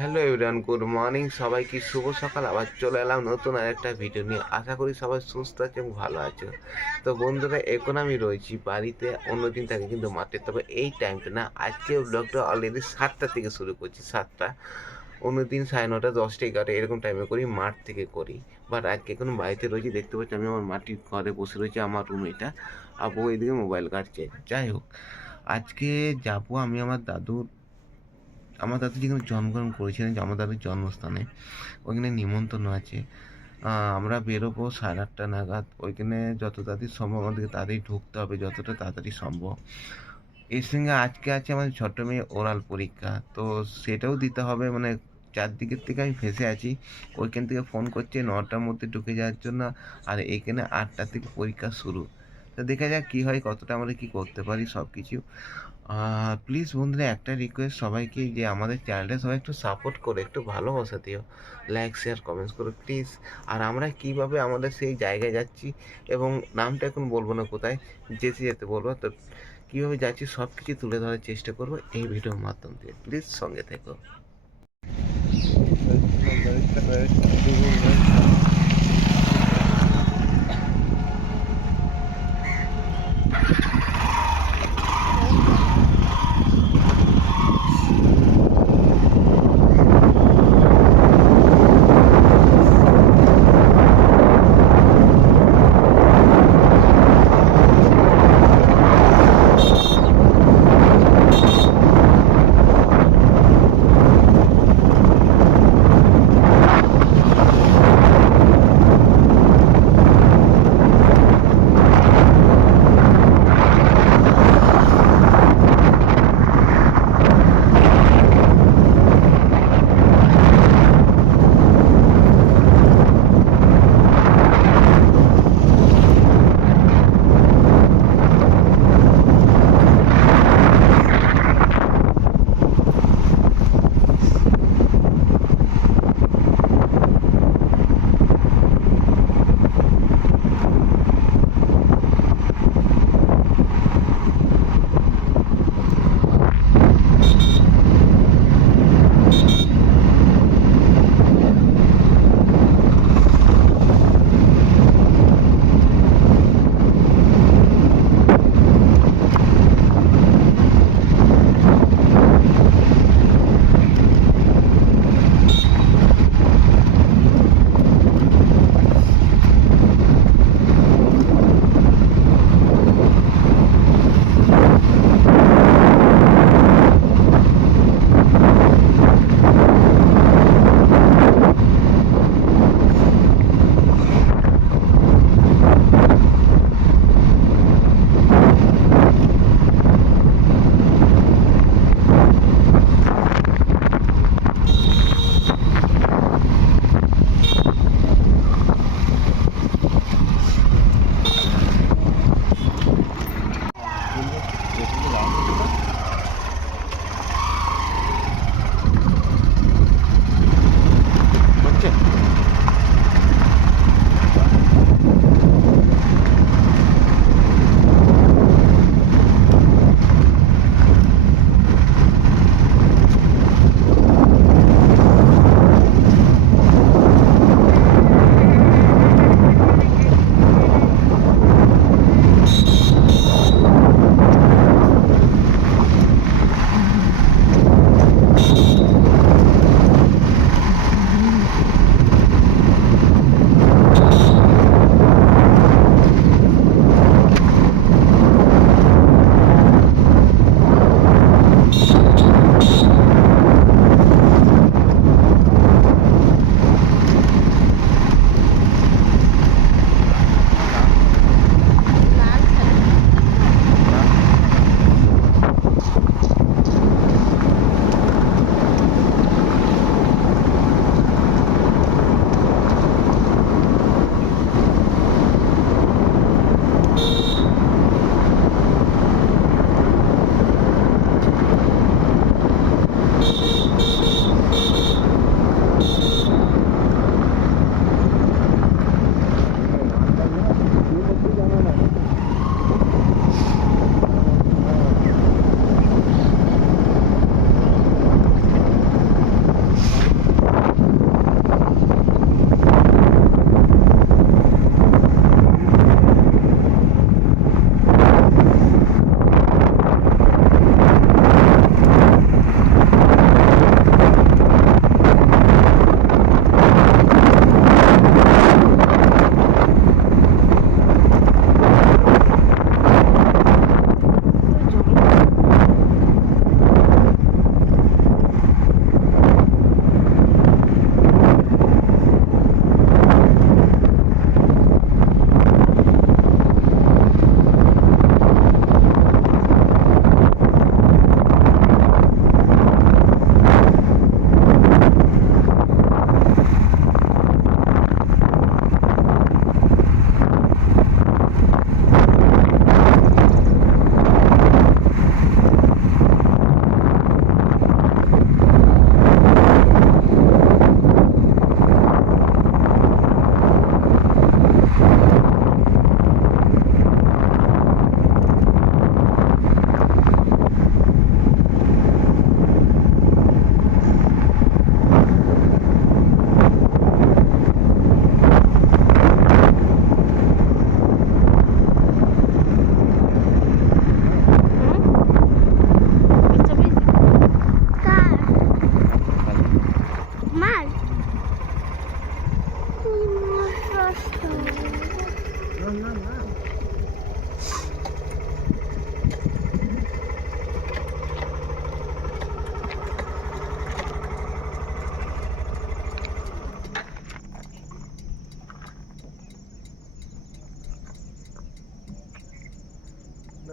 Hello everyone, good morning. সবাইকে শুভ সকাল। আবার চলে এলাম নতুন আরেকটা ভিডিও নিয়ে। আশা করি সবাই সুস্থ আছে এবং ভালো আছে। তো বন্ধুরা, এখন আমি রয়েছি বাড়িতে অন্যদিন থাকে কিন্তু মাঠে। তবে এই টাইমটা না আজকে ব্লগটা অলরেডি সাতটা থেকে শুরু করছি, সাতটা। অন্যদিন সাড়ে নটা, দশটা, এগারোটা, এরকম টাইমে করি, মাঠ থেকে করি। বাট আজকে এখন বাড়িতে রয়েছি, দেখতে পাচ্ছি আমি আমার মাটির ঘরে বসে রয়েছি, আমার রুম এটা। আর বউ এদিকে মোবাইল কাটছে যাই হোক, আজকে যাব আমি আমার দাদুর আমার দাদু যেখানে জন্মগ্রহণ করেছিলেন আমার দাদুর জন্মস্থানে, ওইখানে নিমন্ত্রণ আছে। আমরা বেরোবো সাড়ে আটটা নাগাদ। ওইখানে যত তাড়াতাড়ি সম্ভব আমাদেরকে তাড়াতাড়ি ঢুকতে হবে, যতটা তাড়াতাড়ি সম্ভব। এর সঙ্গে আজকে আছে আমাদের ছোট্ট মেয়ে ওরাল পরীক্ষা। তো সেটাও দিতে হবে মানে চারদিকের থেকে আমি ফেসে আছি। ওইখান থেকে ফোন করছে, নটার মধ্যে ঢুকে যাওয়ার জন্য। আর এইখানে আটটা থেকে পরীক্ষা শুরু। তো দেখা যাক কী হয়, কতটা আমরা কী করতে পারি সব কিছু প্লিজ বন্ধুরা, একটা রিকোয়েস্ট সবাইকে যে আমাদের চ্যানেলটা সবাই একটু সাপোর্ট করে, একটু ভালোবাসা দিও। লাইক শেয়ার কমেন্টস করো প্লিজ আর আমরা কীভাবে আমাদের সেই জায়গায় যাচ্ছি এবং নামটা এখন বলব না কোথায়, যেতে যেতে বলব। তো কীভাবে যাচ্ছি সব কিছু তুলে ধরার চেষ্টা করব এই ভিডিওর মাধ্যম দিয়ে। প্লিজ সঙ্গে থেকো।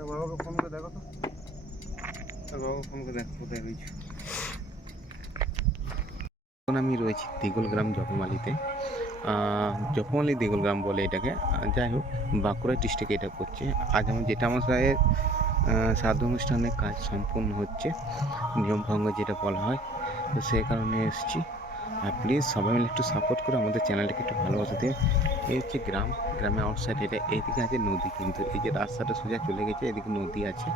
বাবাকে ফোন করে দেখো তো। তোর বাবাকে ফোন দেখো রয়েছে। এখন আমি রয়েছি দিগলগ্রাম জপমালিতে। জপমালি দিগলগ্রাম বলে এটাকে। যাই হোক বাঁকুড়া ডিস্ট্রিক্টে এটা করছে। আজ আমার জেঠামশাইয়ের আহ, শ্রাদ্ধ অনুষ্ঠানের কাজ সম্পূর্ণ হচ্ছে। নিয়ম ভঙ্গ যেটা বলা হয় তো সেই কারণে এসেছি। আর প্লিজ সবাই মিলে একটু সাপোর্ট করে আমাদের চ্যানেলটাকে একটু ভালোবাসা দিন। এই হচ্ছে গ্রাম, গ্রামের আউটসাইড এটা এইদিকে আছে নদী, কিন্তু এই যে রাস্তাটা সোজা চলে গেছে, এদিকে নদী আছে।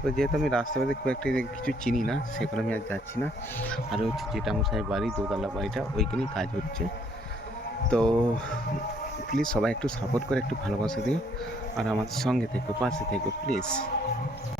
তো যেহেতু আমি রাস্তা বাদে খুব একটা কিছু চিনি না, সেখানে আমি আর যাচ্ছি না। আর হচ্ছে জেঠামশাই বাড়ি, দোতলা বাড়িটা, ওইখানেই কাজ হচ্ছে। তো প্লিজ সবাই একটু সাপোর্ট করে, একটু ভালোবাসা দিও আর আমার সঙ্গে থেকো, পাশে থেকো প্লিজ